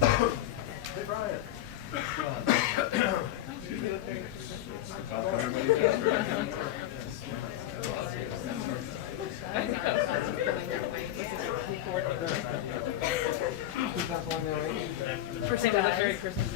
For St. Military Christmas.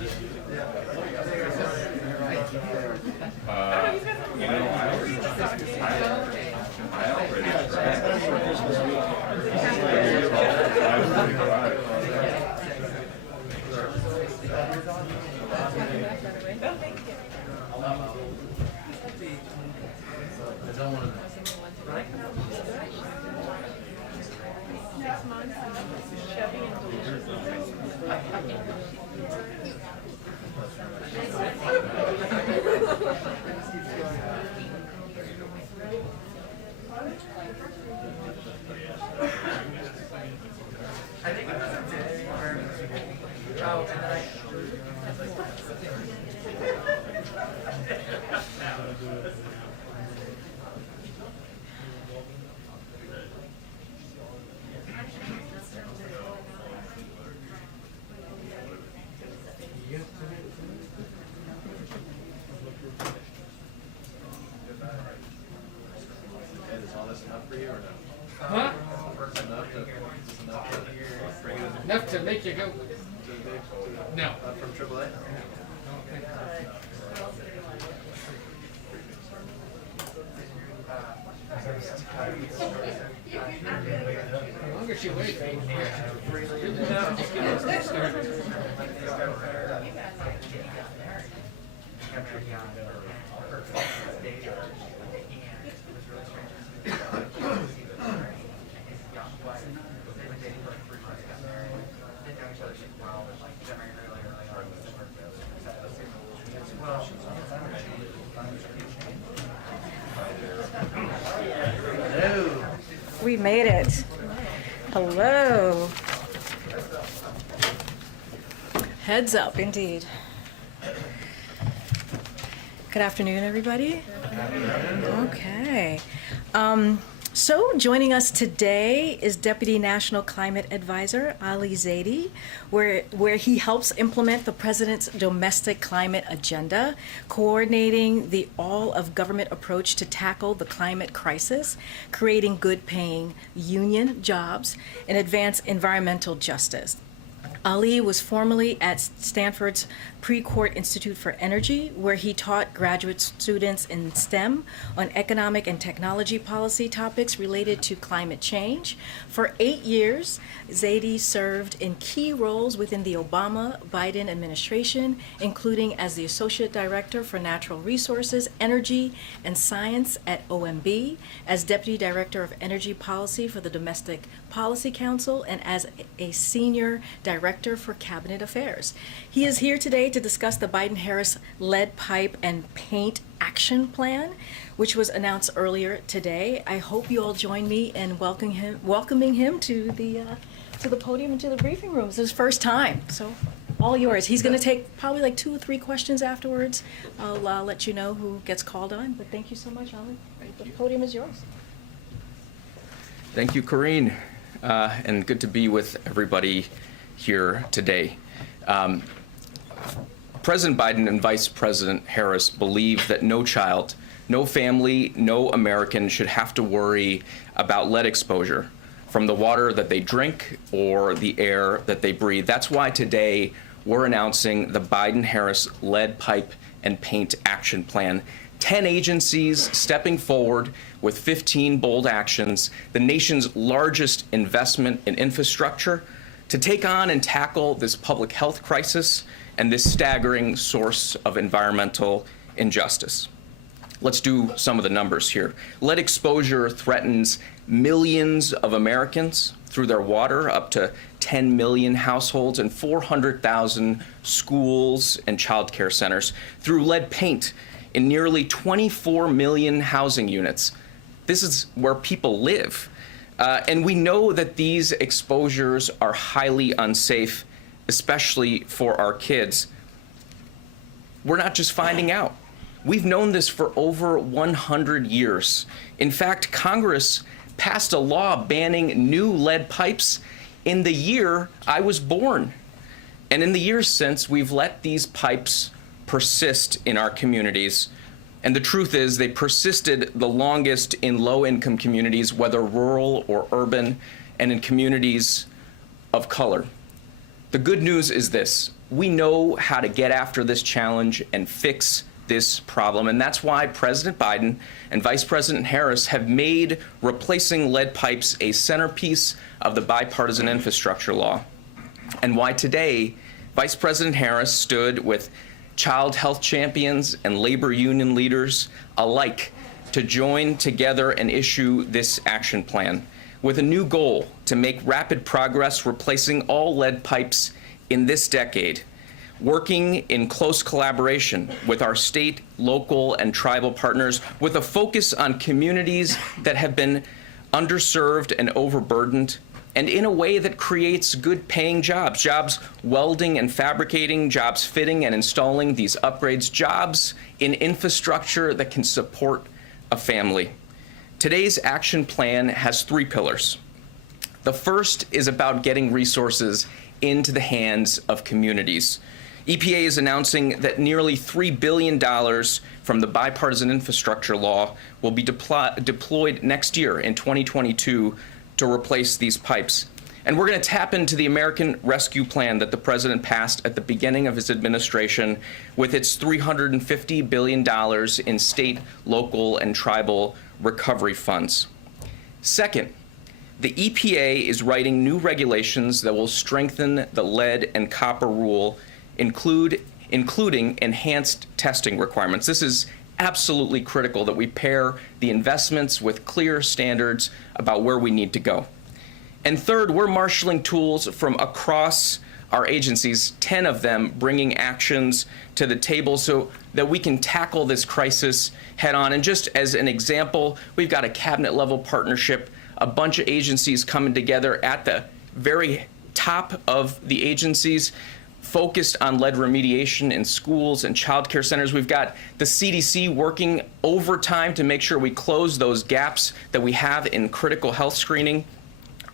Huh? Enough to make you go. No. From AAA? The longer she waits, the more We made it. Hello. Heads up, indeed. Good afternoon, everybody. Okay. So joining us today is Deputy National Climate Advisor Ali Zaidi, where he helps implement the President's domestic climate agenda, coordinating the all-of-government approach to tackle the climate crisis, creating good-paying union jobs, and advance environmental justice. Ali was formerly at Stanford's Precourt Institute for Energy, where he taught graduate students in STEM on economic and technology policy topics related to climate change. For 8 years, Zaidi served in key roles within the Obama-Biden administration, including as the Associate Director for Natural Resources, Energy, and Science at OMB, as Deputy Director of Energy Policy for the Domestic Policy Council, and as a Senior Director for Cabinet Affairs. He is here today to discuss the Biden-Harris lead pipe and paint action plan, which was announced earlier today. I hope you all join me in welcoming him to the podium and to the briefing room. It's his first time, so all yours. He's going to take probably like 2 or 3 questions afterwards. I'll let you know who gets called on. But thank you so much, Ali. The podium is yours. Thank you, Karine, and good to be with everybody here today. President Biden and Vice President Harris believe that no child, no family, no American should have to worry about lead exposure from the water that they drink or the air that they breathe. That's why today we're announcing the Biden-Harris lead pipe and paint action plan. 10 agencies stepping forward with 15 bold actions, the nation's largest investment in infrastructure to take on and tackle this public health crisis and this staggering source of environmental injustice. Let's do some of the numbers here. Lead exposure threatens millions of Americans through their water, up to 10 million households and 400,000 schools and child care centers. Through lead paint in nearly 24 million housing units. This is where people live. And we know that these exposures are highly unsafe, especially for our kids. We're not just finding out. We've known this for over 100 years. In fact, Congress passed a law banning new lead pipes in the year I was born. And in the years since, we've let these pipes persist in our communities. And the truth is, they persisted the longest in low-income communities, whether rural or urban, and in communities of color. The good news is this: we know how to get after this challenge and fix this problem. And that's why President Biden and Vice President Harris have made replacing lead pipes a centerpiece of the bipartisan infrastructure law. And why today, Vice President Harris stood with child health champions and labor union leaders alike to join together and issue this action plan with a new goal to make rapid progress replacing all lead pipes in this decade, working in close collaboration with our state, local, and tribal partners with a focus on communities that have been underserved and overburdened, and in a way that creates good-paying jobs, jobs welding and fabricating, jobs fitting and installing these upgrades, jobs in infrastructure that can support a family. Today's action plan has 3 pillars. The first is about getting resources into the hands of communities. EPA is announcing that nearly $3 billion from the bipartisan infrastructure law will be deployed next year in 2022 to replace these pipes. And we're going to tap into the American Rescue Plan that the president passed at the beginning of his administration with its $350 billion in state, local, and tribal recovery funds. Second, the EPA is writing new regulations that will strengthen the lead and copper rule, including enhanced testing requirements. This is absolutely critical that we pair the investments with clear standards about where we need to go. And third, we're marshaling tools from across our agencies, 10 of them bringing actions to the table so that we can tackle this crisis head on. And just as an example, we've got a cabinet level partnership, a bunch of agencies coming together at the very top of the agencies, focused on lead remediation in schools and child care centers. We've got the CDC working overtime to make sure we close those gaps that we have in critical health screening.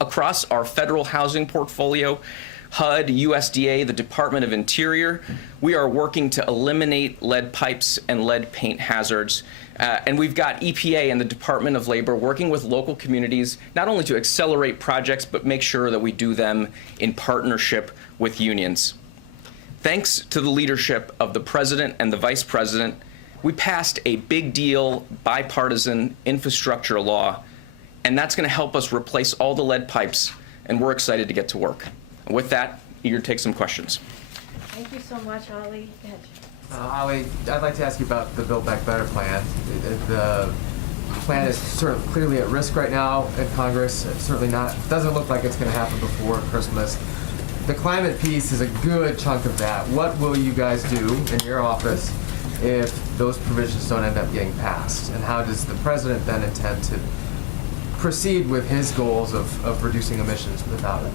Across our federal housing portfolio, HUD, USDA, the Department of Interior, we are working to eliminate lead pipes and lead paint hazards. And we've got EPA and the Department of Labor working with local communities, not only to accelerate projects, but make sure that we do them in partnership with unions. Thanks to the leadership of the President and the Vice President, we passed a big deal bipartisan infrastructure law, and that's going to help us replace all the lead pipes, and we're excited to get to work. And with that, eager to take some questions. Thank you so much, Ali. Go ahead. Ali, I'd like to ask you about the Build Back Better plan. The plan is sort of clearly at risk right now in Congress. It's certainly not, doesn't look like it's going to happen before Christmas. The climate piece is a good chunk of that. What will you guys do in your office if those provisions don't end up getting passed? And how does the president then intend to proceed with his goals of reducing emissions without it?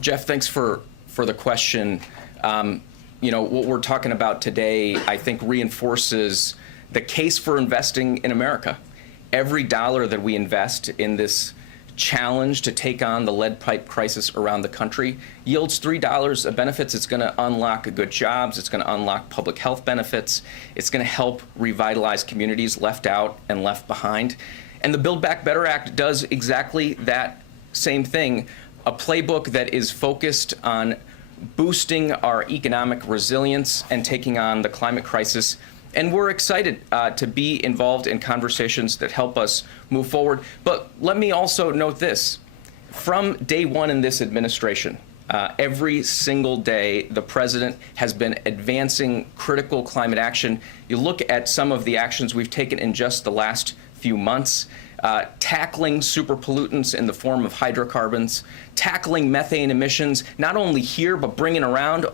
Jeff, thanks for the question. You know, what we're talking about today, I think, reinforces the case for investing in America. Every dollar that we invest in this challenge to take on the lead pipe crisis around the country yields $3 of benefits. It's going to unlock good jobs. It's going to unlock public health benefits. It's going to help revitalize communities left out and left behind. And the Build Back Better Act does exactly that same thing, a playbook that is focused on boosting our economic resilience and taking on the climate crisis. And we're excited to be involved in conversations that help us move forward. But let me also note this. From day one in this administration, every single day, the president has been advancing critical climate action. You look at some of the actions we've taken in just the last few months, tackling super pollutants in the form of hydrocarbons, tackling methane emissions, not only here, but bringing around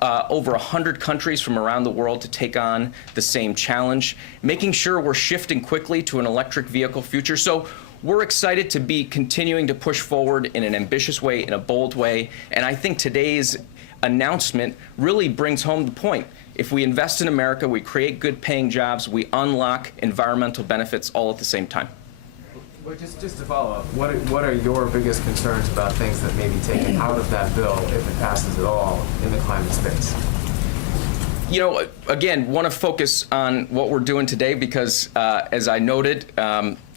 over 100 countries from around the world to take on the same challenge, making sure we're shifting quickly to an electric vehicle future. So we're excited to be continuing to push forward in an ambitious way, in a bold way. And I think today's announcement really brings home the point. If we invest in America, we create good paying jobs, we unlock environmental benefits all at the same time. Well, just to follow up, what are your biggest concerns about things that may be taken out of that bill, if it passes at all, in the climate space? You know, again, want to focus on what we're doing today because, as I noted,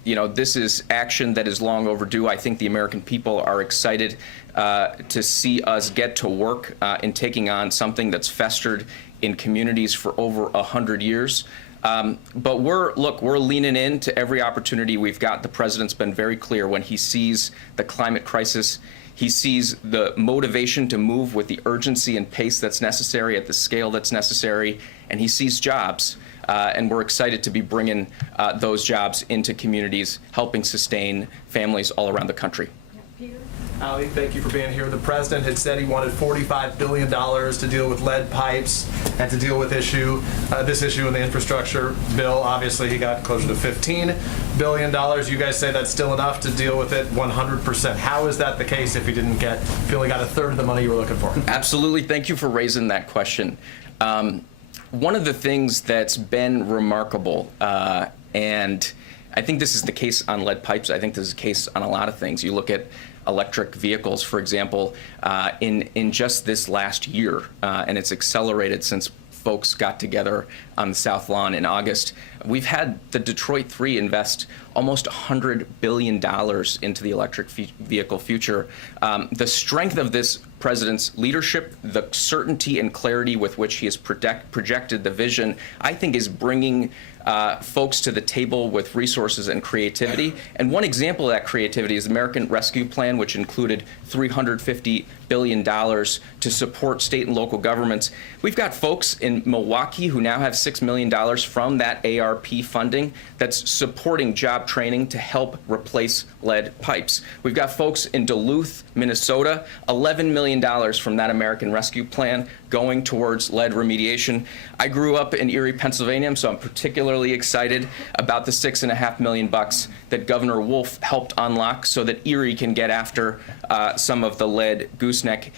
you know, this is action that is long overdue. I think the American people are excited to see us get to work in taking on something that's festered in communities for over 100 years. But we're leaning into every opportunity we've got. The president's been very clear when he sees the climate crisis. He sees the motivation to move with the urgency and pace that's necessary at the scale that's necessary, and he sees jobs. And we're excited to be bringing those jobs into communities, helping sustain families all around the country. Ali, thank you for being here. The president had said he wanted $45 billion to deal with lead pipes and to deal with this issue in the infrastructure bill. Obviously, he got closer to $15 billion. You guys say that's still enough to deal with it 100%. How is that the case if you only got a third of the money you were looking for? Absolutely. Thank you for raising that question. One of the things that's been remarkable, and I think this is the case on lead pipes, I think this is the case on a lot of things. You look at electric vehicles, for example, in just this last year, and it's accelerated since folks got together on the South Lawn in August. We've had the Detroit 3 invest almost $100 billion into the electric vehicle future. The strength of this president's leadership, the certainty and clarity with which he has projected the vision, I think is bringing folks to the table with resources and creativity. And one example of that creativity is the American Rescue Plan, which included $350 billion to support state and local governments. We've got folks in Milwaukee who now have $6 million from that ARP funding that's supporting job training to help replace lead pipes. We've got folks in Duluth, Minnesota, $11 million from that American Rescue Plan going towards lead remediation. I grew up in Erie, Pennsylvania, so I'm particularly excited about the $6.5 million that Governor Wolf helped unlock so that Erie can get after some of the lead gooseneck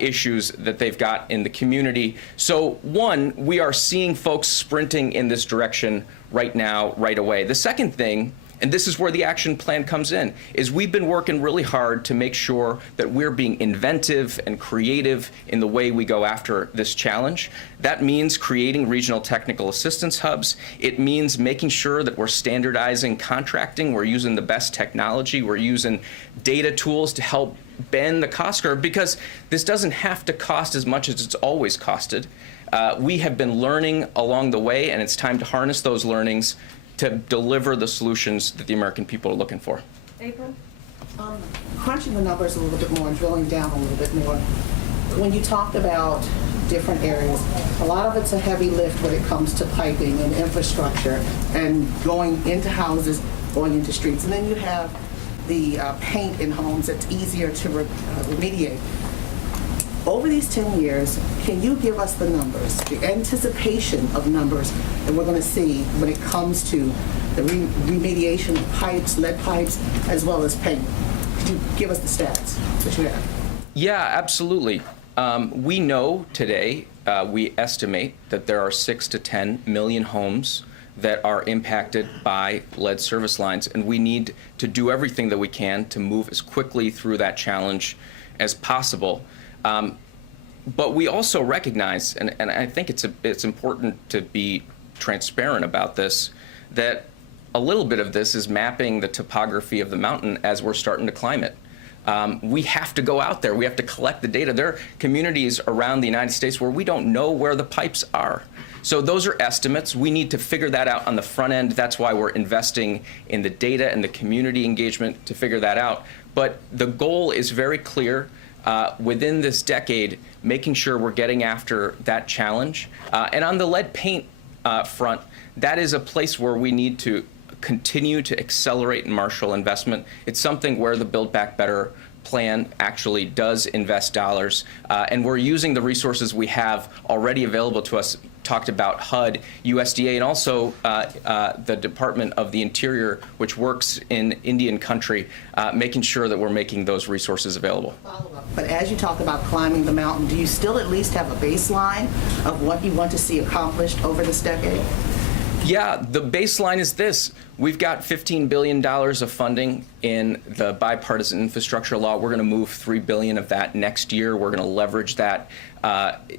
issues that they've got in the community. So one, we are seeing folks sprinting in this direction right now, right away. The second thing, and this is where the action plan comes in, is we've been working really hard to make sure that we're being inventive and creative in the way we go after this challenge. That means creating regional technical assistance hubs. It means making sure that we're standardizing contracting. We're using the best technology. We're using data tools to help bend the cost curve, because this doesn't have to cost as much as it's always costed. We have been learning along the way, and it's time to harness those learnings to deliver the solutions that the American people are looking for. April? Crunching the numbers a little bit more and drilling down a little bit more, when you talk about different areas, a lot of it's a heavy lift when it comes to piping and infrastructure and going into houses, going into streets. And then you have the paint in homes that's easier to remediate. Over these 10 years, can you give us the numbers, the anticipation of numbers that we're going to see when it comes to the remediation of pipes, lead pipes, as well as paint? Could you give us the stats that you have? Yeah, absolutely. We know today, we estimate that there are 6 to 10 million homes that are impacted by lead service lines, and we need to do everything that we can to move as quickly through that challenge as possible. But we also recognize, and I think it's important to be transparent about this, that a little bit of this is mapping the topography of the mountain as we're starting to climb it. We have to go out there. We have to collect the data. There are communities around the United States where we don't know where the pipes are. So those are estimates. We need to figure that out on the front end. That's why we're investing in the data and the community engagement to figure that out. But the goal is very clear. Within this decade, making sure we're getting after that challenge. And on the lead paint front, that is a place where we need to continue to accelerate and marshal investment. It's something where the Build Back Better plan actually does invest dollars, and we're using the resources we have already available to us. Talked about HUD, USDA, and also the Department of the Interior, which works in Indian country, making sure that we're making those resources available. But as you talk about climbing the mountain, do you still at least have a baseline of what you want to see accomplished over this decade? Yeah, the baseline is this. We've got $15 billion of funding in the bipartisan infrastructure law. We're going to move $3 billion of that next year. We're going to leverage that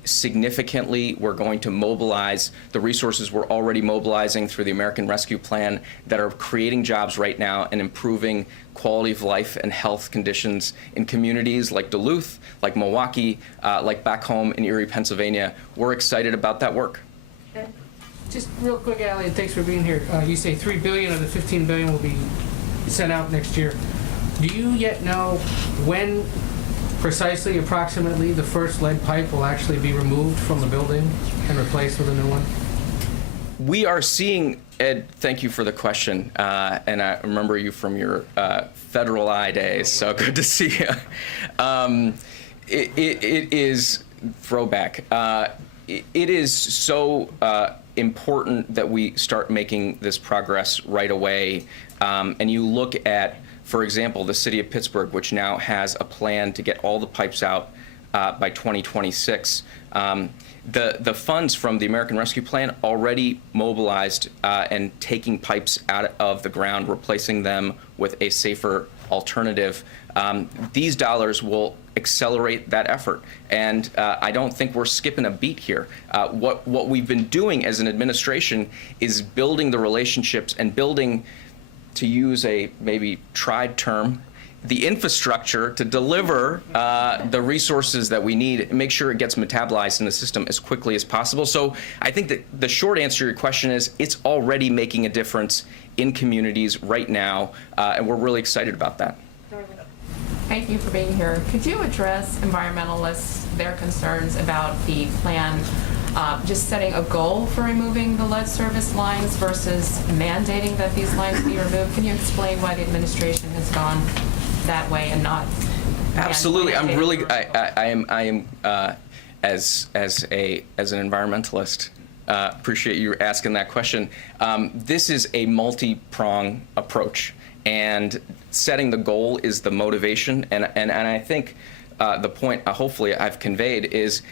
significantly. We're going to mobilize the resources we're already mobilizing through the American Rescue Plan that are creating jobs right now and improving quality of life and health conditions in communities like Duluth, like Milwaukee, like back home in Erie, Pennsylvania. We're excited about that work. Just real quick, Allie, and thanks for being here. You say $3 billion of the $15 billion will be sent out next year. Do you yet know when precisely, approximately, the first lead pipe will actually be removed from the building and replaced with a new one? We are seeing, Ed, thank you for the question, and I remember you from your federal eye days, so good to see you. It is throwback. It is so important that we start making this progress right away. And you look at, for example, the city of Pittsburgh, which now has a plan to get all the pipes out by 2026. The funds from the American Rescue Plan already mobilized and taking pipes out of the ground, replacing them with a safer alternative. These dollars will accelerate that effort, and I don't think we're skipping a beat here. What we've been doing as an administration is building the relationships and building, to use a maybe tried term, the infrastructure to deliver the resources that we need and make sure it gets metabolized in the system as quickly as possible. So I think that the short answer to your question is it's already making a difference in communities right now, and we're really excited about that. Thank you for being here. Could you address environmentalists, their concerns about the plan just setting a goal for removing the lead service lines versus mandating that these lines be removed? Can you explain why the administration has gone that way and not? Absolutely. I'm really. I am as an environmentalist. Appreciate you asking that question. This is a multi-prong approach, and setting the goal is the motivation. And I think the point, hopefully, I've conveyed is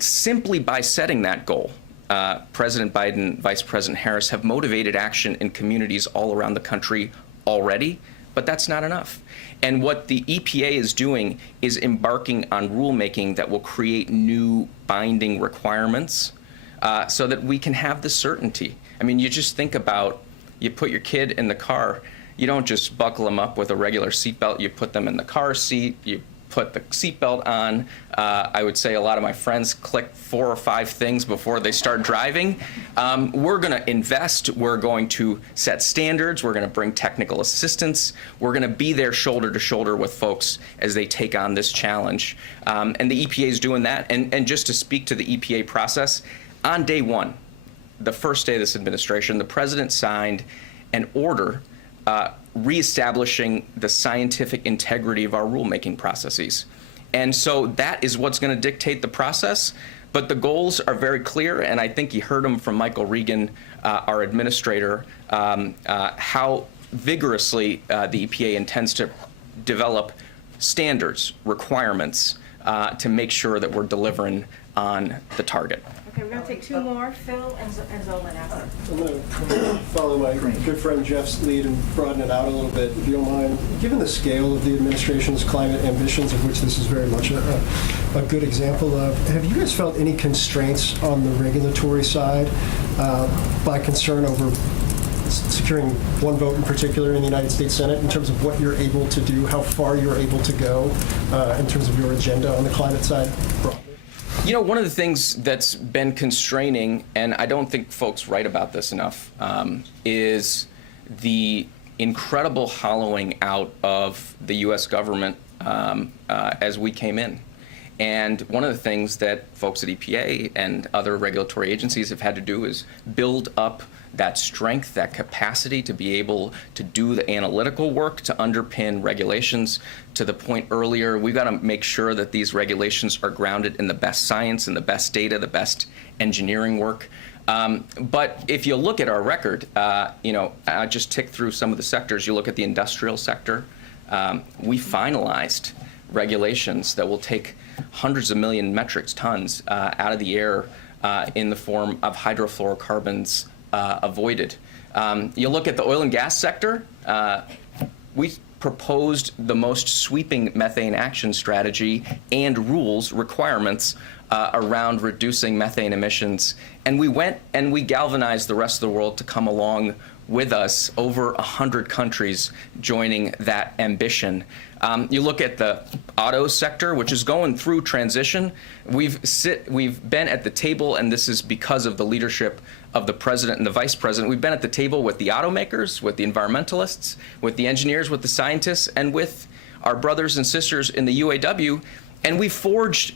simply by setting that goal. President Biden, Vice President Harris have motivated action in communities all around the country already, but that's not enough. And what the EPA is doing is embarking on rulemaking that will create new binding requirements so that we can have the certainty. I mean, you just think about, you put your kid in the car, you don't just buckle them up with a regular seatbelt, you put them in the car seat, you put the seatbelt on. I would say a lot of my friends click 4 or 5 things before they start driving. We're going to invest. We're going to set standards. We're going to bring technical assistance. We're going to be there shoulder to shoulder with folks as they take on this challenge. And the EPA is doing that. And just to speak to the EPA process, on day one, the first day of this administration, the president signed an order reestablishing the scientific integrity of our rulemaking processes. And so that is what's going to dictate the process. But the goals are very clear, and I think you heard them from Michael Regan, our administrator, how vigorously the EPA intends to develop standards, requirements to make sure that we're delivering on the target. Okay, we're going to take 2 more, Phil and Zolan after. I'm going to follow my good friend Jeff's lead and broaden it out a little bit, if you don't mind. Given the scale of the administration's climate ambitions, of which this is very much a good example of, have you guys felt any constraints on the regulatory side by concern over securing one vote in particular in the United States Senate in terms of what you're able to do, how far you're able to go in terms of your agenda on the climate side broadly? You know, one of the things that's been constraining, and I don't think folks write about this enough, is the incredible hollowing out of the U.S. government as we came in. And one of the things that folks at EPA and other regulatory agencies have had to do is build up that strength, that capacity to be able to do the analytical work to underpin regulations. To the point earlier, we've got to make sure that these regulations are grounded in the best science and the best data, the best engineering work. But if you look at our record, I just tick through some of the sectors. You look at the industrial sector, we finalized regulations that will take hundreds of million metric tons out of the air in the form of hydrofluorocarbons avoided. You look at the oil and gas sector, we proposed the most sweeping methane action strategy and rules requirements around reducing methane emissions. And we went and we galvanized the rest of the world to come along with us, over 100 countries joining that ambition. You look at the auto sector, which is going through transition. We've been at the table, and this is because of the leadership of the president and the vice president. We've been at the table with the automakers, with the environmentalists, with the engineers, with the scientists, and with our brothers and sisters in the UAW, and we forged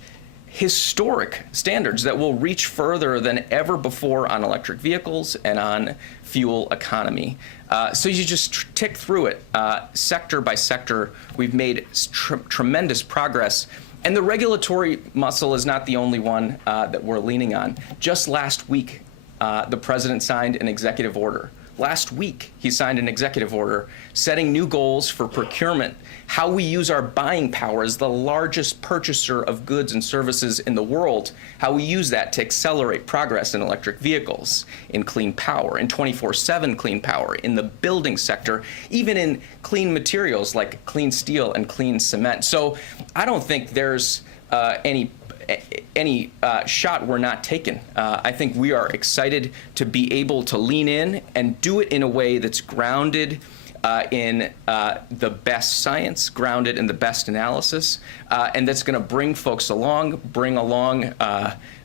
historic standards that will reach further than ever before on electric vehicles and on fuel economy. So you just tick through it, sector by sector. We've made tremendous progress. And the regulatory muscle is not the only one that we're leaning on. Just last week, the president signed an executive order. Last week, he signed an executive order setting new goals for procurement, how we use our buying power as the largest purchaser of goods and services in the world, how we use that to accelerate progress in electric vehicles, in clean power, in 24/7 clean power, in the building sector, even in clean materials like clean steel and clean cement. So I don't think there's any shot we're not taking. I think we are excited to be able to lean in and do it in a way that's grounded in the best science, grounded in the best analysis, and that's going to bring folks along, bring along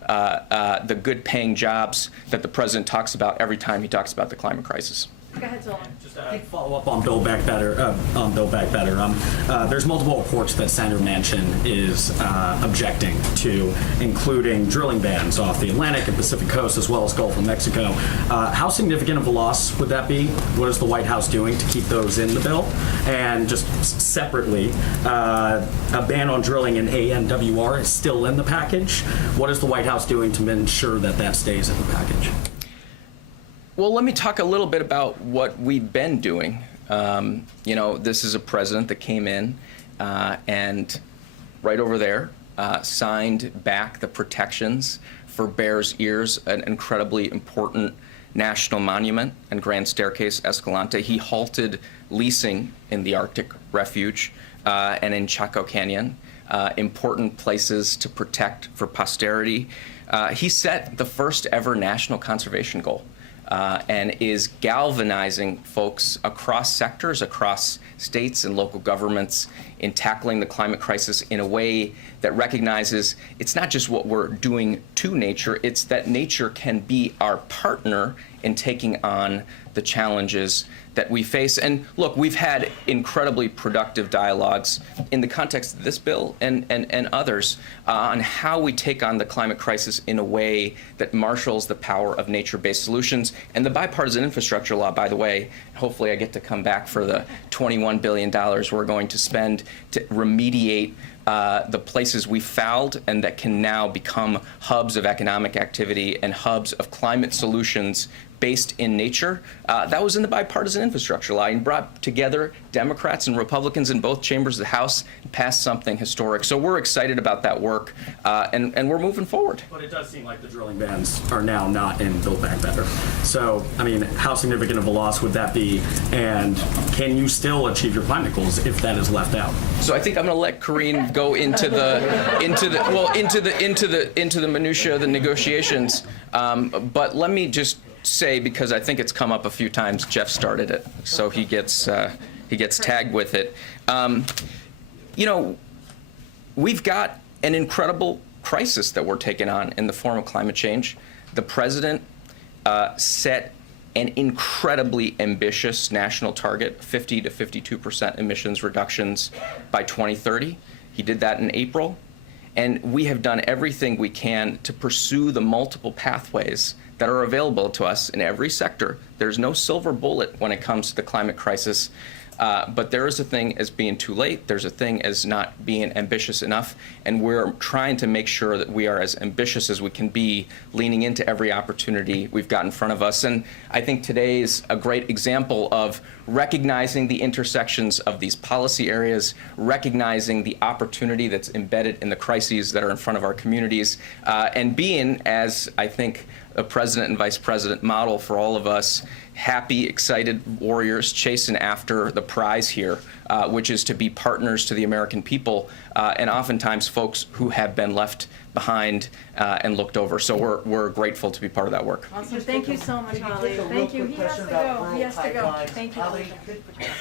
the good paying jobs that the president talks about every time he talks about the climate crisis. Go ahead, Zolan. Just a follow up on Build Back Better. There's multiple reports that Senator Manchin is objecting to, including drilling bans off the Atlantic and Pacific coast, as well as Gulf of Mexico. How significant of a loss would that be? What is the White House doing to keep those in the bill? And just separately, a ban on drilling in ANWR is still in the package. What is the White House doing to ensure that that stays in the package? Well, let me talk a little bit about what we've been doing. This is a president that came in and right over there signed back the protections for Bears Ears, an incredibly important national monument and Grand Staircase Escalante. He halted leasing in the Arctic Refuge and in Chaco Canyon, important places to protect for posterity. He set the first ever national conservation goal. And is galvanizing folks across sectors, across states and local governments in tackling the climate crisis in a way that recognizes it's not just what we're doing to nature, it's that nature can be our partner in taking on the challenges that we face. And look, we've had incredibly productive dialogues in the context of this bill and others on how we take on the climate crisis in a way that marshals the power of nature-based solutions. And the bipartisan infrastructure law, by the way, hopefully I get to come back for the $21 billion we're going to spend to remediate the places we fouled and that can now become hubs of economic activity and hubs of climate solutions based in nature. That was in the bipartisan infrastructure law and brought together Democrats and Republicans in both chambers of the House and passed something historic. So we're excited about that work and we're moving forward. But it does seem like the drilling bans are now not in Build Back Better. So, I mean, how significant of a loss would that be? And can you still achieve your climate goals if that is left out? So I think I'm going to let Karine go into the minutia of the negotiations. But let me just say, because I think it's come up a few times, Jeff started it, so he gets tagged with it. We've got an incredible crisis that we're taking on in the form of climate change. The president set an incredibly ambitious national target, 50 to 52% emissions reductions by 2030. He did that in April. And we have done everything we can to pursue the multiple pathways that are available to us in every sector. There's no silver bullet when it comes to the climate crisis. But there is a thing as being too late. There's a thing as not being ambitious enough. And we're trying to make sure that we are as ambitious as we can be, leaning into every opportunity we've got in front of us. And I think today is a great example of recognizing the intersections of these policy areas, recognizing the opportunity that's embedded in the crises that are in front of our communities, and being, as I think a president and vice president model for all of us happy, excited warriors chasing after the prize here, which is to be partners to the American people, and oftentimes folks who have been left behind and looked over. So we're grateful to be part of that work. Awesome. Thank you so much, Ali. Thank you. He has to go. He has to go. Thank you. Ali,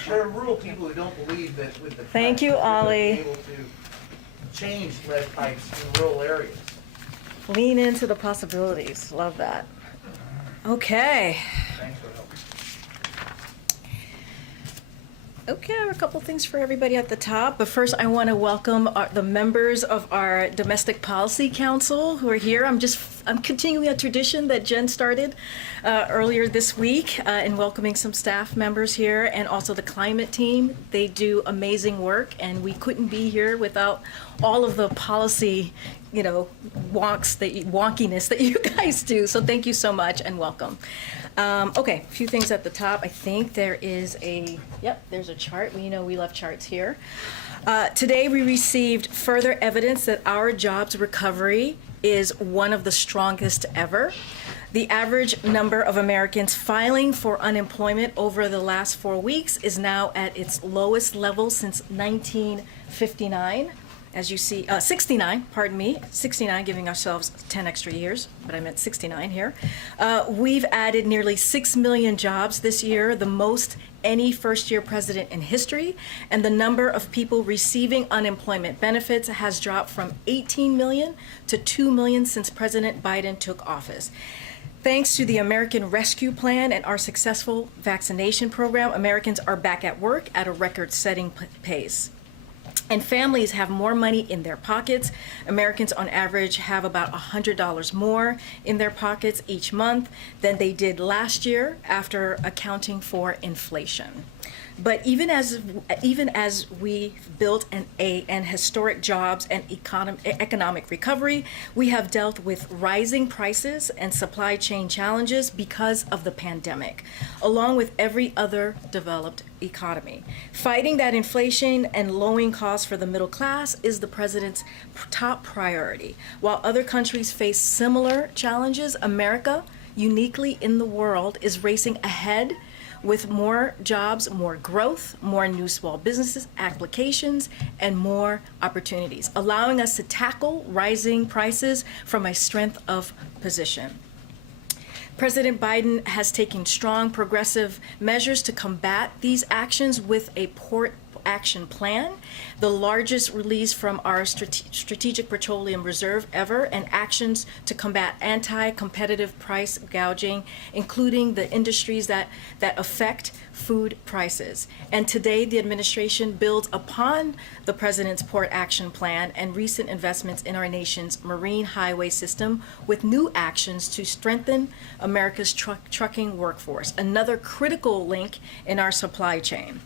there are rural people who don't believe that with the Thank you, Ali. able to change lead pipes in rural areas. Lean into the possibilities. Love that. Okay. Thanks for helping. Okay, I have a couple things for everybody at the top, but first I want to welcome the members of our Domestic Policy Council who are here. I'm continuing a tradition that Jen started earlier this week in welcoming some staff members here, and also the climate team. They do amazing work, and we couldn't be here without all of the policy, wonkiness that you guys do. So thank you so much and welcome. Okay, a few things at the top. I think there is there's a chart. We know we love charts here. Today we received further evidence that our jobs recovery is one of the strongest ever. The average number of Americans filing for unemployment over the last 4 weeks is now at its lowest level since 1959. As you see, 69, pardon me, 69, giving ourselves 10 extra years, but I meant 69 here. We've added nearly 6 million jobs this year, the most any first-year president in history, and the number of people receiving unemployment benefits has dropped from 18 million to 2 million since President Biden took office. Thanks to the American Rescue Plan and our successful vaccination program, Americans are back at work at a record-setting pace. And families have more money in their pockets. Americans on average have about $100 more in their pockets each month than they did last year after accounting for inflation. But even as we built an historic jobs and economic recovery, we have dealt with rising prices and supply chain challenges because of the pandemic, along with every other developed economy. Fighting that inflation and lowering costs for the middle class is the president's top priority. While other countries face similar challenges, America, uniquely in the world, is racing ahead with more jobs, more growth, more new small businesses, applications, and more opportunities, allowing us to tackle rising prices from a strength of position. President Biden has taken strong progressive measures to combat these actions with a port action plan, the largest release from our Strategic Petroleum Reserve ever, and actions to combat anti-competitive price gouging, including the industries that affect food prices. And today, the administration builds upon the president's port action plan and recent investments in our nation's marine highway system with new actions to strengthen America's trucking workforce, another critical link in our supply chain.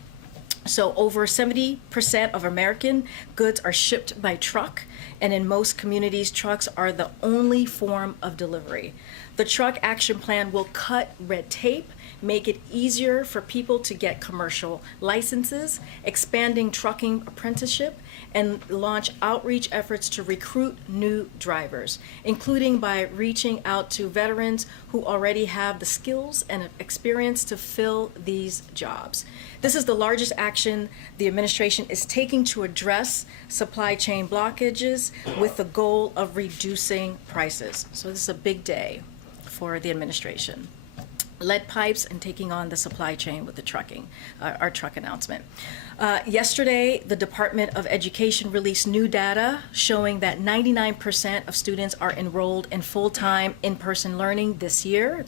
So over 70% of American goods are shipped by truck, and in most communities, trucks are the only form of delivery. The Truck Action Plan will cut red tape, make it easier for people to get commercial licenses, expanding trucking apprenticeship, and launch outreach efforts to recruit new drivers, including by reaching out to veterans who already have the skills and experience to fill these jobs. This is the largest action the administration is taking to address supply chain blockages with the goal of reducing prices. So this is a big day for the administration. Lead pipes and taking on the supply chain with the trucking, our truck announcement. Yesterday, the Department of Education released new data showing that 99% of students are enrolled in full-time in-person learning this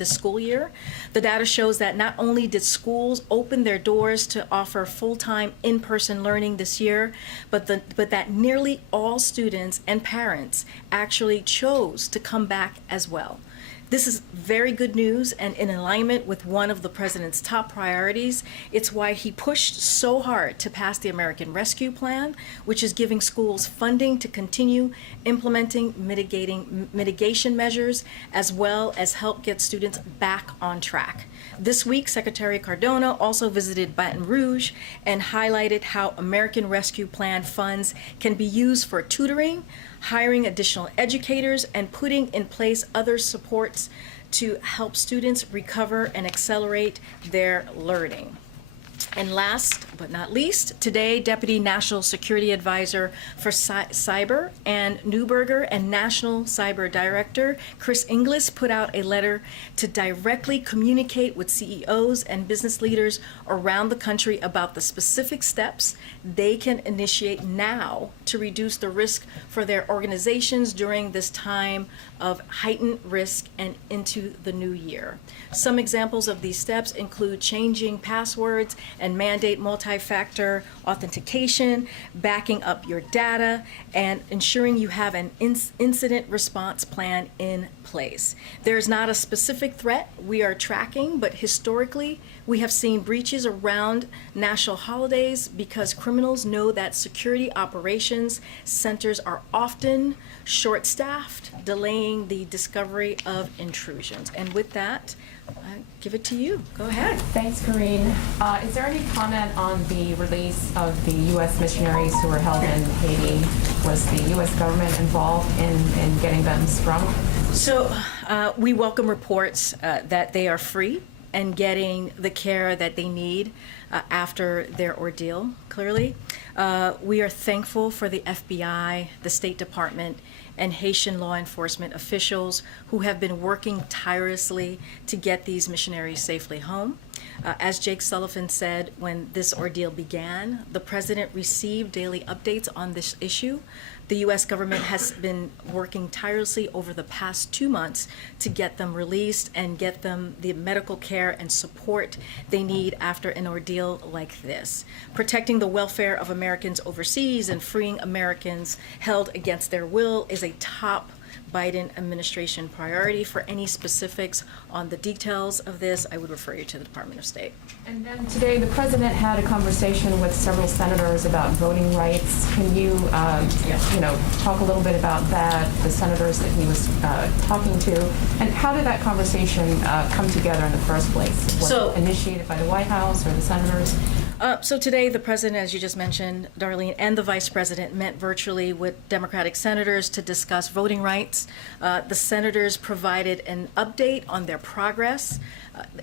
school year. The data shows that not only did schools open their doors to offer full-time in-person learning this year, but that nearly all students and parents actually chose to come back as well. This is very good news and in alignment with one of the president's top priorities. It's why he pushed so hard to pass the American Rescue Plan, which is giving schools funding to continue implementing mitigation measures, as well as help get students back on track. This week, Secretary Cardona also visited Baton Rouge and highlighted how American Rescue Plan funds can be used for tutoring, hiring additional educators, and putting in place other supports to help students recover and accelerate their learning. And last but not least, today, Deputy National Security Advisor for Cyber Ann Newberger and National Cyber Director Chris Inglis put out a letter to directly communicate with CEOs and business leaders around the country about the specific steps they can initiate now to reduce the risk for their organizations during this time of heightened risk and into the new year. Some examples of these steps include changing passwords and mandate multi-factor authentication, backing up your data, and ensuring you have an incident response plan in place. There's not a specific threat we are tracking, but historically, we have seen breaches around national holidays because criminals know that security operations centers are often short-staffed, delaying the discovery of intrusions. And with that, I give it to you. Go ahead. Thanks, Karine. Is there any comment on the release of the U.S. missionaries who were held in Haiti? Was the U.S. government involved in getting them sprung? So we welcome reports that they are free and getting the care that they need after their ordeal, clearly. We are thankful for the FBI, the State Department, and Haitian law enforcement officials who have been working tirelessly to get these missionaries safely home. As Jake Sullivan said when this ordeal began, the president received daily updates on this issue. The U.S. government has been working tirelessly over the past 2 months to get them released and get them the medical care and support they need after an ordeal like this. Protecting the welfare of Americans overseas and freeing Americans held against their will is a top Biden administration priority. For any specifics on the details of this, I would refer you to the Department of State. And then today, the president had a conversation with several senators about voting rights. Can you, talk a little bit about that, the senators that he was talking to, and how did that conversation come together in the first place? Was it initiated by the White House or the senators? So today, the president, as you just mentioned, Darlene, and the vice president met virtually with Democratic senators to discuss voting rights. The senators provided an update on their progress,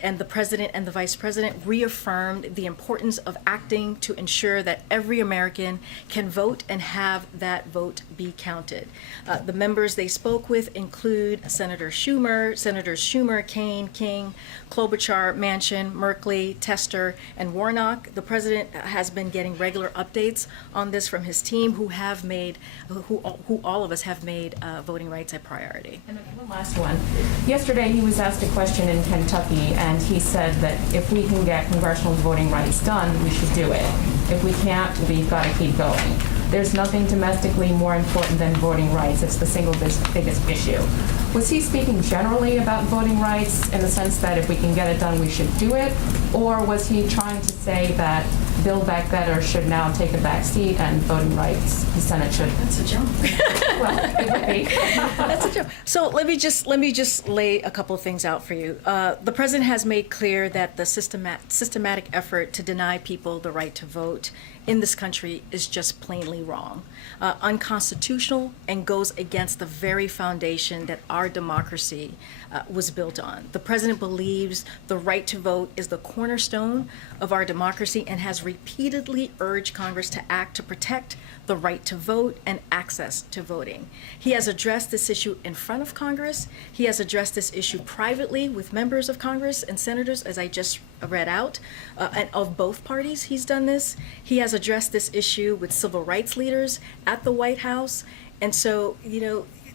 and the president and the vice president reaffirmed the importance of acting to ensure that every American can vote and have that vote be counted. The members they spoke with include Senators Schumer, Kaine, King, Klobuchar, Manchin, Merkley, Tester, and Warnock. The president has been getting regular updates on this from his team, who all of us have made voting rights a priority. And one last one. Yesterday, he was asked a question in Kentucky, and he said that if we can get congressional voting rights done, we should do it. If we can't, we've got to keep going. There's nothing domestically more important than voting rights. It's the single biggest issue. Was he speaking generally about voting rights in the sense that if we can get it done, we should do it? Or was he trying to say that Build Back Better should now take a back seat and voting rights, the Senate should? That's a jump. Well, it would be. That's a joke. So let me just lay a couple of things out for you. The president has made clear that the systematic effort to deny people the right to vote in this country is just plainly wrong, unconstitutional, and goes against the very foundation that our democracy was built on. The president believes the right to vote is the cornerstone of our democracy and has repeatedly urged Congress to act to protect the right to vote and access to voting. He has addressed this issue in front of Congress. He has addressed this issue privately with members of Congress and senators, as I just read out, and of both parties he's done this. He has addressed this issue with civil rights leaders at the White House. And so,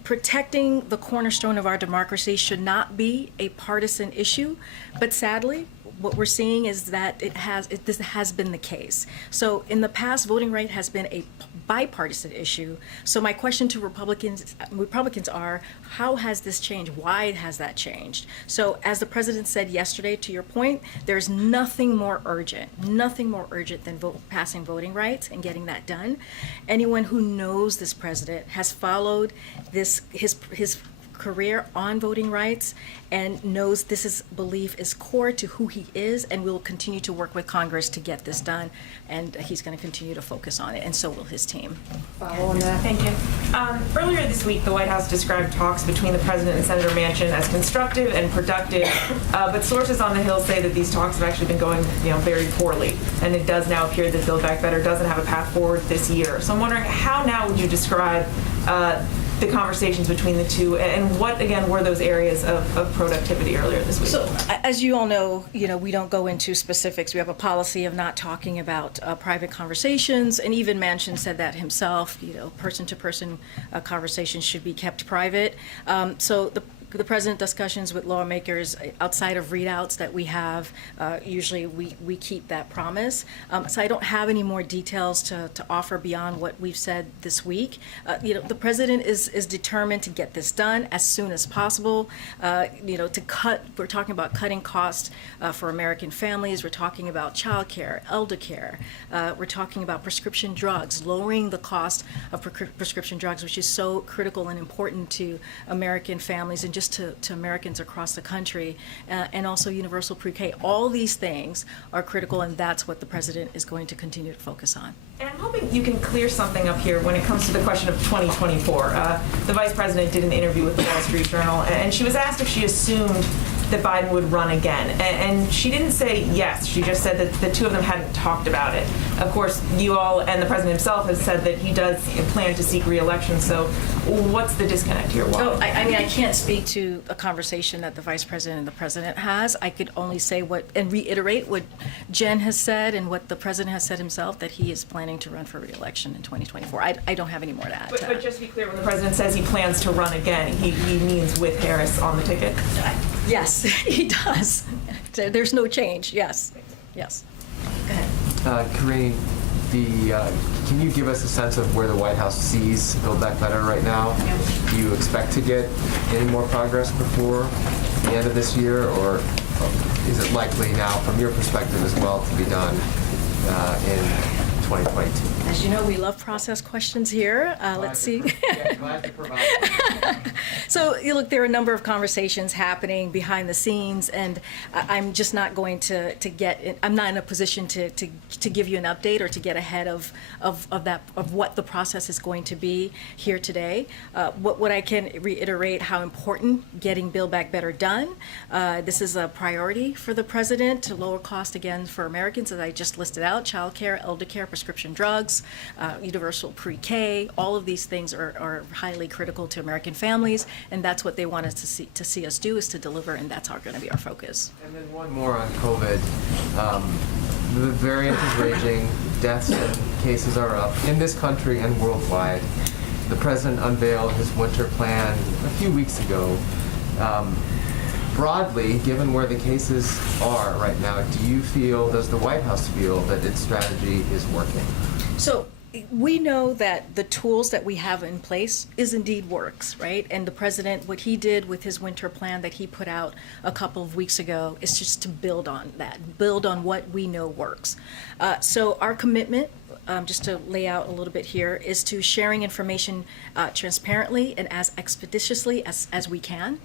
protecting the cornerstone of our democracy should not be a partisan issue, but sadly, what we're seeing is that this has been the case. So in the past, voting right has been a bipartisan issue. So my question to Republicans are, how has this changed? Why has that changed? So as the president said yesterday, to your point, there's nothing more urgent than passing voting rights and getting that done. Anyone who knows this president has followed his career on voting rights and knows this is belief is core to who he is, and will continue to work with Congress to get this done. And he's going to continue to focus on it, and so will his team. Follow on that? Thank you. Earlier this week, the White House described talks between the president and Senator Manchin as constructive and productive, but sources on the Hill say that these talks have actually been going, very poorly, and it does now appear that Build Back Better doesn't have a path forward this year. So I'm wondering, how now would you describe the conversations between the two, and what, again, were those areas of productivity earlier this week? So, as you all know, we don't go into specifics. We have a policy of not talking about private conversations, and even Manchin said that himself. Person-to-person conversations should be kept private. So the president discussions with lawmakers outside of readouts that we have, usually we keep that promise. So I don't have any more details to offer beyond what we've said this week. The president is determined to get this done as soon as possible. We're talking about cutting costs for American families. We're talking about child care, elder care. We're talking about prescription drugs, lowering the cost of prescription drugs, which is so critical and important to American families and just to Americans across the country, and also universal pre-K. All these things are critical, and that's what the president is going to continue to focus on. And I'm hoping you can clear something up here when it comes to the question of 2024. The vice president did an interview with the Wall Street Journal, and she was asked if she assumed that Biden would run again. And she didn't say yes. She just said that the two of them hadn't talked about it. Of course, you all and the president himself has said that he does plan to seek re-election. So what's the disconnect here? Why? I can't speak to a conversation that the vice president and the president has. I could only say and reiterate what Jen has said and what the president has said himself, that he is planning to run for re-election in 2024. I don't have any more to add. But just to be clear, when the president says he plans to run again, he means with Harris on the ticket? Yes, he does. There's no change. Yes. Go ahead. Karine, can you give us a sense of where the White House sees Build Back Better right now? Do you expect to get any more progress before the end of this year, or is it likely now, from your perspective as well, to be done in 2022? As you know, we love process questions here. Let's see. Glad to provide. So, look, there are a number of conversations happening behind the scenes, and I'm just not going to get. I'm not in a position to give you an update or to get ahead of what the process is going to be here today. What I can reiterate how important getting Build Back Better done. This is a priority for the president to lower cost again for Americans, as I just listed out: child care, elder care, prescription drugs, universal pre-K. All of these things are highly critical to American families, and that's what they want us to see us do, is to deliver, and that's going to be our focus. And then one more on COVID. The variant is raging. Deaths and cases are up in this country and worldwide. The president unveiled his winter plan a few weeks ago. Broadly, given where the cases are right now, does the White House feel that its strategy is working? So we know that the tools that we have in place is indeed works, right? And the president, what he did with his winter plan that he put out a couple of weeks ago is just to build on that, build on what we know works. So our commitment, just to lay out a little bit here, is to sharing information transparently and as expeditiously as we can.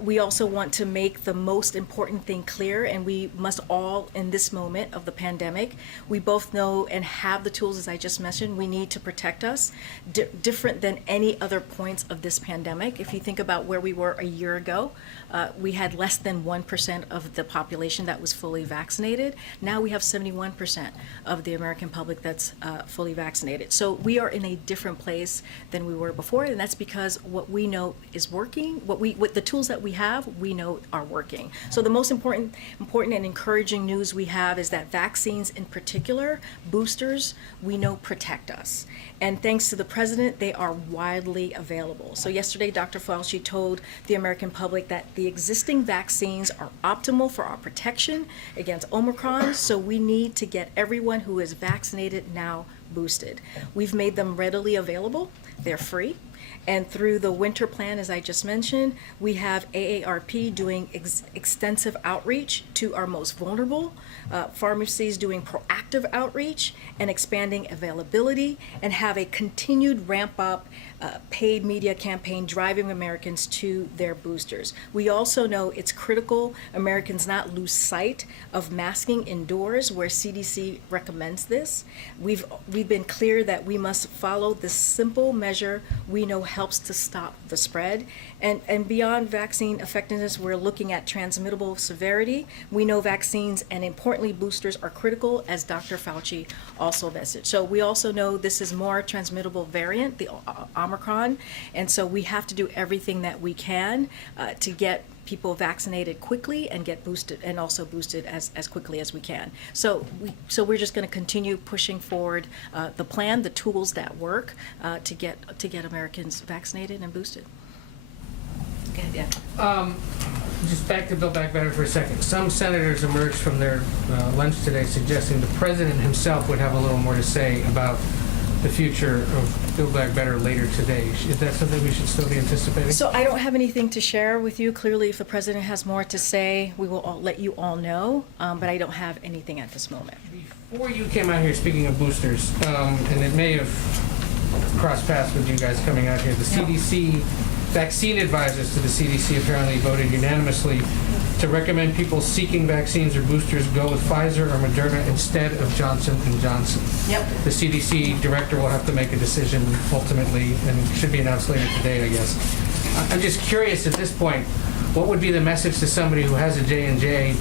We also want to make the most important thing clear, and we must all, in this moment of the pandemic, we both know and have the tools, as I just mentioned, we need to protect us, different than any other points of this pandemic. If you think about where we were a year ago, we had less than 1% of the population that was fully vaccinated. Now we have 71% of the American public that's fully vaccinated. So we are in a different place than we were before, and that's because what we know is working, what the tools that we have, we know are working. So the most important and encouraging news we have is that vaccines, in particular, boosters, we know protect us. And thanks to the president, they are widely available. So yesterday, Dr. Fauci told the American public that the existing vaccines are optimal for our protection against Omicron, so we need to get everyone who is vaccinated now boosted. We've made them readily available. They're free. And through the winter plan, as I just mentioned, we have AARP doing extensive outreach to our most vulnerable, pharmacies doing proactive outreach and expanding availability, and have a continued ramp up paid media campaign driving Americans to their boosters. We also know it's critical Americans not lose sight of masking indoors where CDC recommends this. We've been clear that we must follow this simple measure we know helps to stop the spread. And beyond vaccine effectiveness, we're looking at transmittable severity. We know vaccines and importantly boosters are critical, as Dr. Fauci also messaged. So we also know this is more transmittable variant, the Omicron, and so we have to do everything that we can to get people vaccinated quickly and get boosted, and also boosted as quickly as we can. So we're just going to continue pushing forward the plan, the tools that work to get Americans vaccinated and boosted. Yeah. Just back to Build Back Better for a second. Some senators emerged from their lunch today suggesting the president himself would have a little more to say about the future of Build Back Better later today. Is that something we should still be anticipating? So I don't have anything to share with you. Clearly, if the president has more to say, we will let you all know, but I don't have anything at this moment. Before you came out here, speaking of boosters, and it may have crossed paths with you guys coming out here, the CDC, vaccine advisors to the CDC apparently voted unanimously to recommend people seeking vaccines or boosters go with Pfizer or Moderna instead of Johnson & Johnson. Yep. The CDC director will have to make a decision ultimately, and it should be announced later today, I guess. I'm just curious at this point, what would be the message to somebody who has a J&J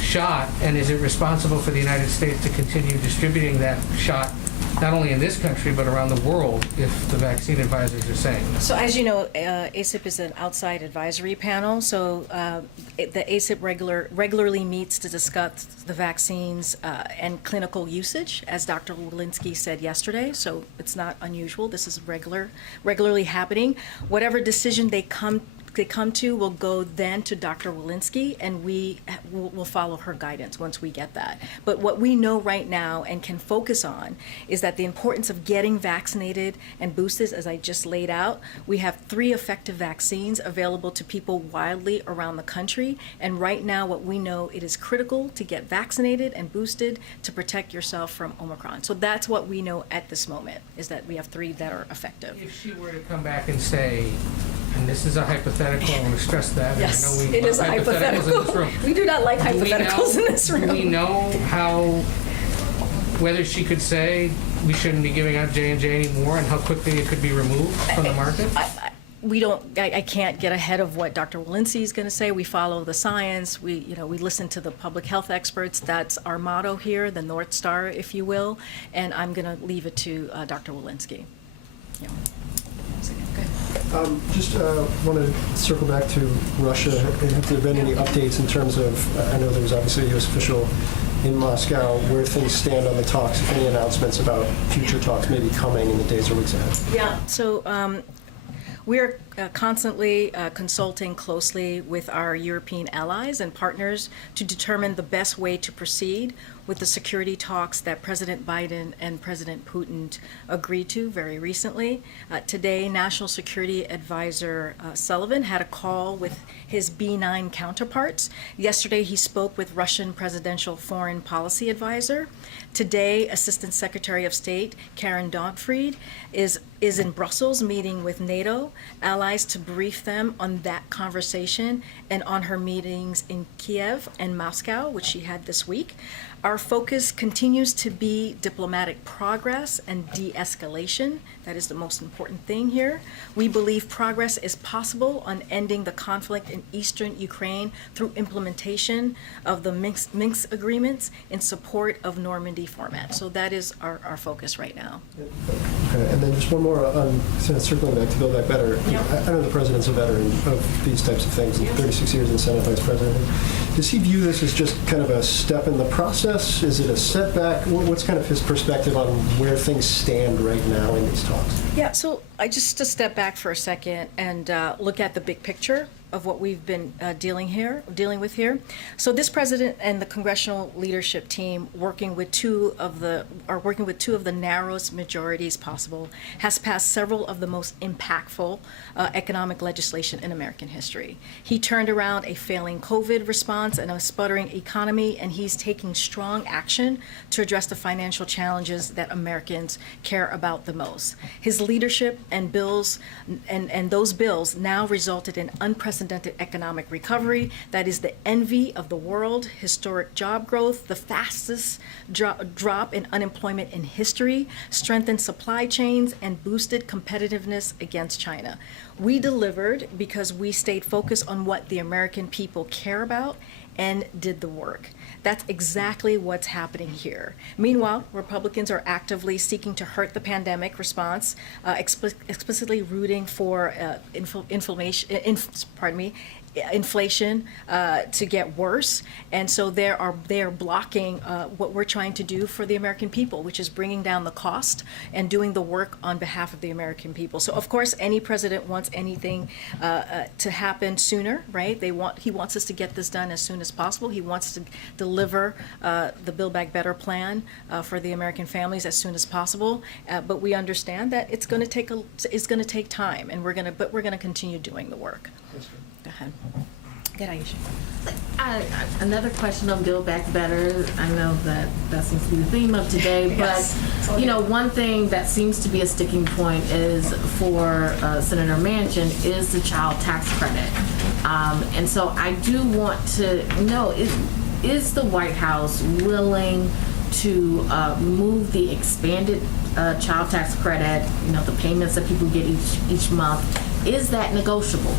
shot, and is it responsible for the United States to continue distributing that shot not only in this country but around the world if the vaccine advisors are saying? So as you know, ACIP is an outside advisory panel. So the ACIP regularly meets to discuss the vaccines and clinical usage, as Dr. Walensky said yesterday. So it's not unusual. This is regularly happening. Whatever decision they come to will go then to Dr. Walensky, and we will follow her guidance once we get that. But what we know right now and can focus on is that the importance of getting vaccinated and boosted, as I just laid out, we have 3 effective vaccines available to people widely around the country. And right now what we know, it is critical to get vaccinated and boosted to protect yourself from Omicron. So that's what we know at this moment, is that we have 3 that are effective. If she were to come back and say, and this is a hypothetical, I want to stress that. Yes, and I know we it is a love hypotheticals in this room. hypothetical. We do not like hypotheticals in this room. Do we know whether she could say we shouldn't be giving out J&J anymore, and how quickly it could be removed from the market? I can't get ahead of what Dr. Walensky is going to say. We follow the science. We listen to the public health experts. That's our motto here, the North Star, if you will. And I'm going to leave it to Dr. Walensky. Yeah. Just want to circle back to Russia. Have there been any updates in terms of, I know there was obviously a U.S. official in Moscow, where things stand on the talks, if any announcements about future talks maybe coming in the days or weeks ahead? Yeah, so we're constantly consulting closely with our European allies and partners to determine the best way to proceed with the security talks that President Biden and President Putin agreed to very recently. Today, National Security Advisor Sullivan had a call with his B9 counterparts. Yesterday, he spoke with Russian Presidential Foreign Policy Advisor. Today, Assistant Secretary of State Karen Donfried is in Brussels meeting with NATO allies to brief them on that conversation and on her meetings in Kiev and Moscow, which she had this week. Our focus continues to be diplomatic progress and de-escalation. That is the most important thing here. We believe progress is possible on ending the conflict in eastern Ukraine through implementation of the Minsk agreements in support of Normandy format. So that is our focus right now. Okay, and then just one more on circling back to Build Back Better. Yep. I know the president's a veteran of these types of things, 36 years in Senate Vice President. Does he view this as just kind of a step in the process? Is it a setback? What's kind of his perspective on where things stand right now in these talks? Yeah, so I just to step back for a second and look at the big picture of what we've been dealing with here. So this president and the congressional leadership team, working with two of the narrowest majorities possible, has passed several of the most impactful economic legislation in American history. He turned around a failing COVID response and a sputtering economy, and he's taking strong action to address the financial challenges that Americans care about the most. His leadership and bills and those bills now resulted in unprecedented economic recovery that is the envy of the world, historic job growth, the fastest drop in unemployment in history, strengthened supply chains, and boosted competitiveness against China. We delivered because we stayed focused on what the American people care about and did the work. That's exactly what's happening here. Meanwhile, Republicans are actively seeking to hurt the pandemic response, explicitly rooting for inflation to get worse, and so they are blocking what we're trying to do for the American people, which is bringing down the cost and doing the work on behalf of the American people. So of course, any president wants anything to happen sooner, right? He wants us to get this done as soon as possible. He wants to deliver the Build Back Better plan for the American families as soon as possible. But we understand that it's going to take time, and we're going to continue doing the work. Go ahead. Good, Aisha. Another question on Build Back Better. I know that seems to be the theme of today, Yes. but one thing that seems to be a sticking point is for Senator Manchin is the child tax credit. And so I do want to know, is the White House willing to remove the expanded child tax credit, the payments that people get each month? Is that negotiable?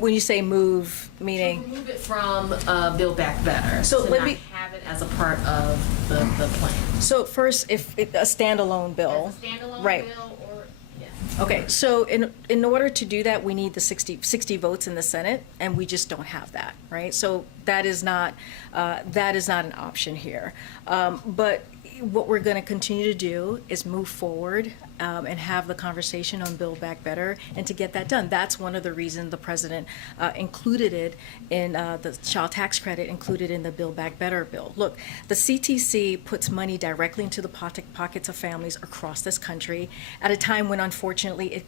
When you say move, meaning? To remove it from Build Back Better. So to let not me have it as a part of the plan. So first, if a standalone bill, As a standalone right? bill or yeah. Okay, so in order to do that, we need the 60 votes in the Senate, and we just don't have that, right? So that is not an option here. But what we're going to continue to do is move forward and have the conversation on Build Back Better, and to get that done. That's one of the reasons the president included it in the child tax credit, included in the Build Back Better bill. Look, the CTC puts money directly into the pockets of families across this country at a time when, unfortunately, the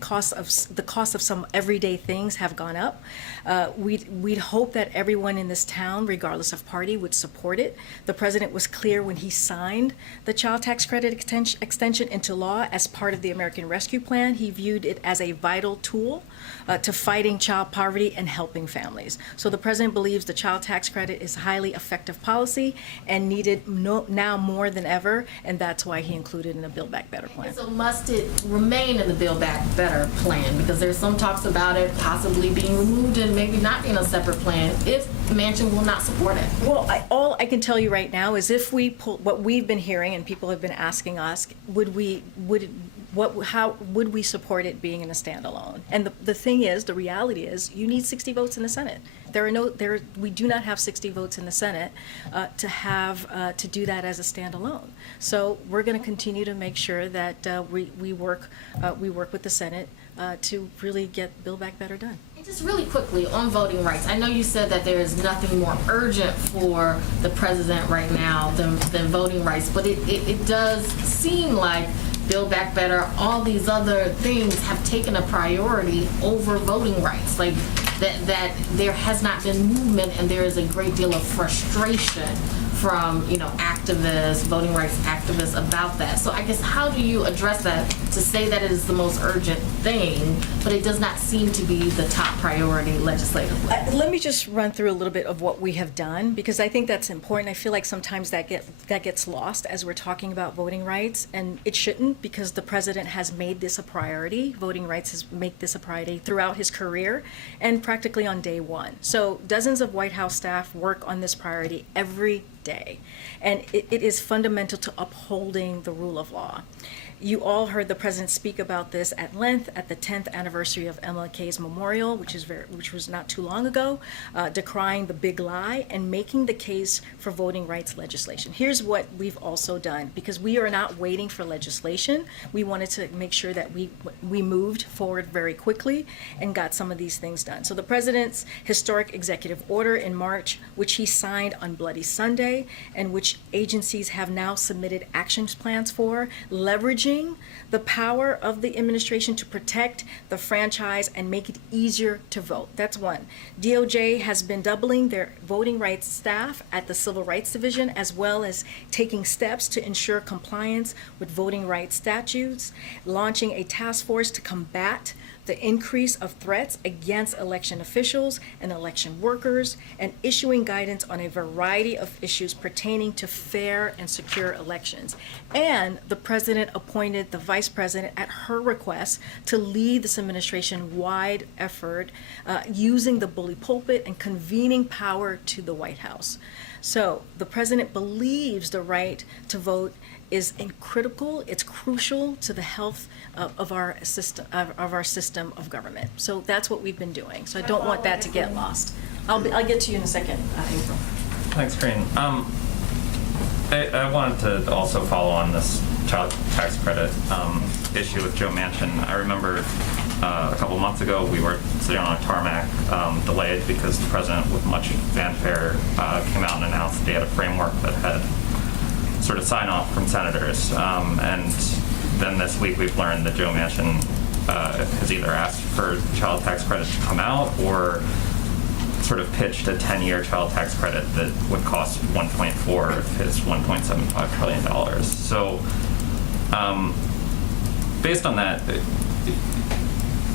cost of some everyday things have gone up. We'd hope that everyone in this town, regardless of party, would support it. The president was clear when he signed the child tax credit extension into law as part of the American Rescue Plan. He viewed it as a vital tool to fighting child poverty and helping families. So the president believes the child tax credit is highly effective policy and needed now more than ever, and that's why he included it in the Build Back Better plan. So must it remain in the Build Back Better plan? Because there's some talks about it possibly being removed and maybe not being a separate plan if Manchin will not support it. Well, all I can tell you right now is if we pull what we've been hearing and people have been asking us, how would we support it being in a standalone? And the thing is, the reality is, you need 60 votes in the Senate. We do not have 60 votes in the Senate to do that as a standalone. So we're going to continue to make sure that we work with the Senate to really get Build Back Better done. And just really quickly on voting rights, I know you said that there is nothing more urgent for the president right now than voting rights, but it does seem like Build Back Better, all these other things have taken a priority over voting rights. Like that there has not been movement, and there is a great deal of frustration from activists, voting rights activists about that. So I guess how do you address that to say that it is the most urgent thing, but it does not seem to be the top priority legislatively? Let me just run through a little bit of what we have done, because I think that's important. I feel like sometimes that gets lost as we're talking about voting rights, and it shouldn't, because the president has made this a priority. Voting rights has made this a priority throughout his career and practically on day one. So dozens of White House staff work on this priority every day, and it is fundamental to upholding the rule of law. You all heard the president speak about this at length at the 10th anniversary of MLK's memorial, which was not too long ago, decrying the big lie and making the case for voting rights legislation. Here's what we've also done, because we are not waiting for legislation. We wanted to make sure that we moved forward very quickly and got some of these things done. So the president's historic executive order in March, which he signed on Bloody Sunday, and which agencies have now submitted action plans for, leveraging the power of the administration to protect the franchise and make it easier to vote. That's one. DOJ has been doubling their voting rights staff at the Civil Rights Division, as well as taking steps to ensure compliance with voting rights statutes, launching a task force to combat the increase of threats against election officials and election workers, and issuing guidance on a variety of issues pertaining to fair and secure elections. And the president appointed the vice president at her request to lead this administration-wide effort using the bully pulpit and convening power to the White House. So the president believes the right to vote is critical, it's crucial to the health of our system of government. So that's what we've been doing. So I don't want that to get lost. I'll get to you in a second, April. Thanks, Karine. I wanted to also follow on this child tax credit issue with Joe Manchin. I remember a couple of months ago we were sitting on a tarmac delayed because the president, with much fanfare, came out and announced that he had a framework that had sort of sign off from senators. And then this week we've learned that Joe Manchin has either asked for child tax credit to come out or sort of pitched a 10-year child tax credit that would cost 1.4 of his $1.75 trillion. So based on that,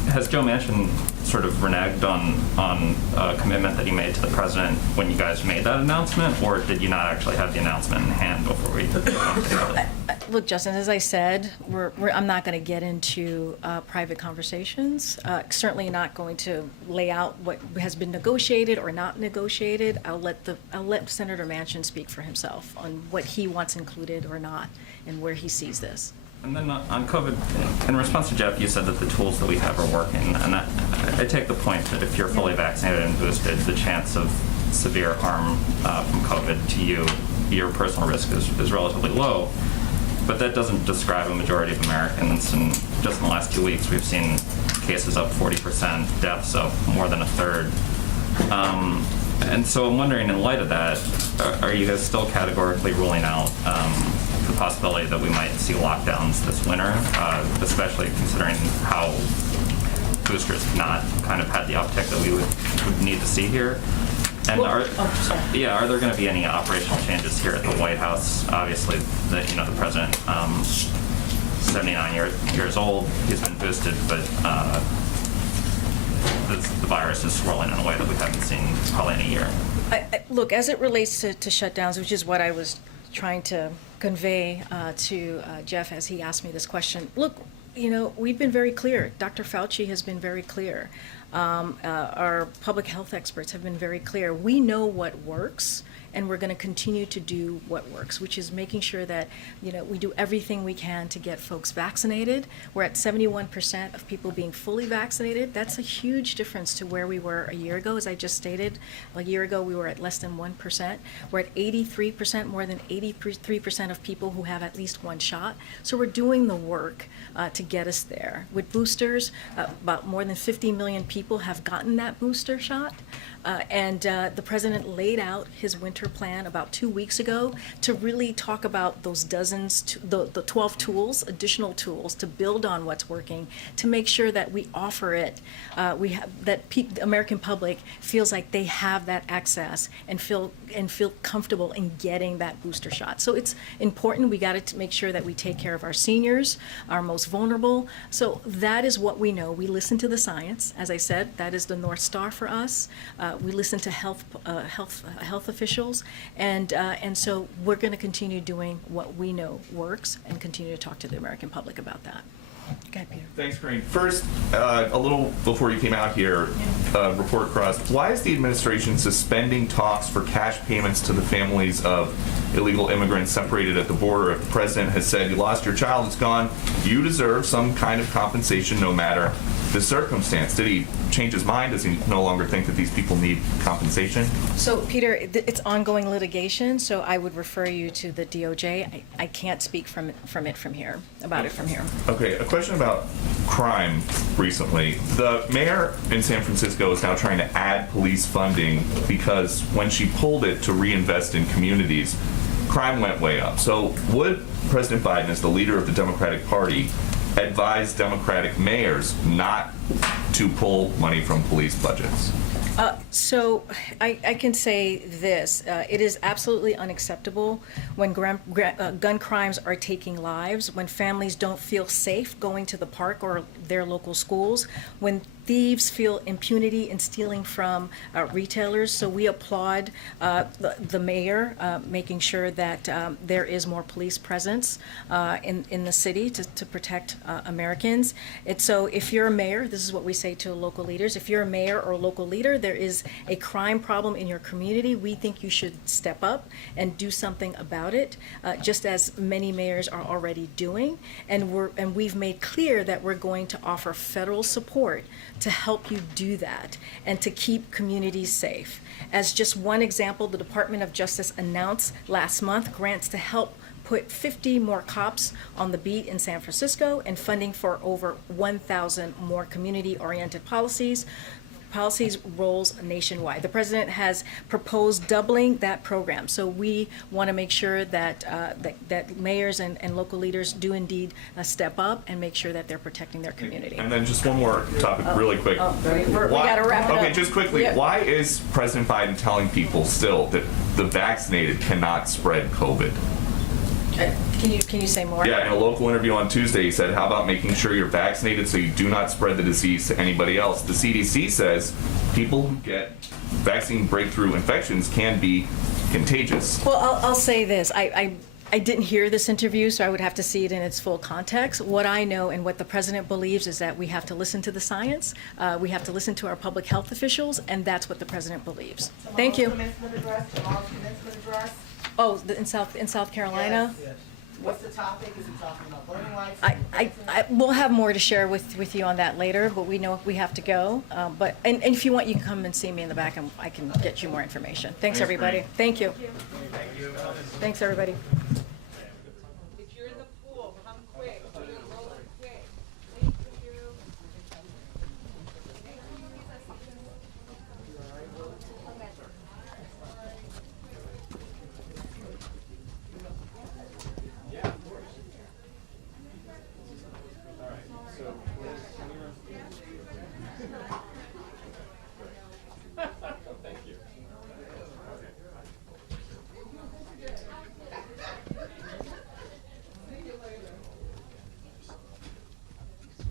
has Joe Manchin sort of reneged on a commitment that he made to the president when you guys made that announcement, or did you not actually have the announcement in hand before we did the Look, Justin, as I said, I'm not going to get into private conversations. Certainly not going to lay out what has been negotiated or not negotiated. I'll let Senator Manchin speak for himself on what he wants included or not and where he sees this. And then on COVID, in response to Jeff, you said that the tools that we have are working. And I take the point that if you're fully vaccinated and boosted, the chance of severe harm from COVID to you, your personal risk is relatively low. But that doesn't describe a majority of Americans. And just in the last 2 weeks, we've seen cases up 40%, deaths up more than a third. And so I'm wondering, in light of that, are you guys still categorically ruling out the possibility that we might see lockdowns this winter, especially considering how boosters have not kind of had the uptick that we would need to see here? And are there going to be any operational changes here at the White House? Obviously, the president, 79 years old, he's been boosted, but the virus is swirling in a way that we haven't seen probably in a year. Look, as it relates to shutdowns, which is what I was trying to convey to Jeff as he asked me this question. Look, we've been very clear. Dr. Fauci has been very clear. Our public health experts have been very clear. We know what works, and we're going to continue to do what works, which is making sure that we do everything we can to get folks vaccinated. We're at 71% of people being fully vaccinated. That's a huge difference to where we were a year ago. As I just stated, a year ago we were at less than 1%. We're at 83%, more than 83% of people who have at least one shot. So we're doing the work to get us there. With boosters, about more than 50 million people have gotten that booster shot. And the president laid out his winter plan about 2 weeks ago to really talk about those the 12 tools, additional tools to build on what's working, to make sure that we offer it, the American public feels like they have that access and feel comfortable in getting that booster shot. So it's important. We got to make sure that we take care of our seniors, our most vulnerable. So that is what we know. We listen to the science. As I said, that is the North Star for us. We listen to health officials, and so we're going to continue doing what we know works and continue to talk to the American public about that. Go ahead, Peter. Thanks, Karine. First, a little before you came out here, report across, why is the administration suspending talks for cash payments to the families of illegal immigrants separated at the border? If the president has said, you lost your child, it's gone, you deserve some kind of compensation no matter the circumstance. Did he change his mind? Does he no longer think that these people need compensation? So, Peter, it's ongoing litigation, so I would refer you to the DOJ. I can't speak from it from here. Okay, a question about crime recently. The mayor in San Francisco is now trying to add police funding because when she pulled it to reinvest in communities, crime went way up. So would President Biden, as the leader of the Democratic Party, advise Democratic mayors not to pull money from police budgets? So I can say this. It is absolutely unacceptable when gun crimes are taking lives, when families don't feel safe going to the park or their local schools, when thieves feel impunity in stealing from retailers. So we applaud the mayor making sure that there is more police presence in the city to protect Americans. And so if you're a mayor, this is what we say to local leaders, if you're a mayor or a local leader, there is a crime problem in your community, we think you should step up and do something about it, just as many mayors are already doing. And we've made clear that we're going to offer federal support to help you do that and to keep communities safe. As just one example, the Department of Justice announced last month grants to help put 50 more cops on the beat in San Francisco and funding for over 1,000 more community-oriented policies roles nationwide. The president has proposed doubling that program. So we want to make sure that that mayors and local leaders do indeed step up and make sure that they're protecting their community. And then just one more topic really quick. We got to wrap it up. Okay, just quickly, Yeah. why is President Biden telling people still that the vaccinated cannot spread COVID? Can you say more? Yeah, in a local interview on Tuesday, he said, how about making sure you're vaccinated so you do not spread the disease to anybody else? The CDC says people who get vaccine breakthrough infections can be contagious. Well, I'll say this. I didn't hear this interview, so I would have to see it in its full context. What I know and what the president believes is that we have to listen to the science, we have to listen to our public health officials, and that's what the president believes. Thank you. Commencement address? Oh, in South Carolina? Yes. What's the topic? Is he talking about voting rights? We'll have more to share with you on that later, but we know we have to go. But if you want, you can come and see me in the back, and I can get you more information. Thanks, everybody. Thank you. Thanks, everybody.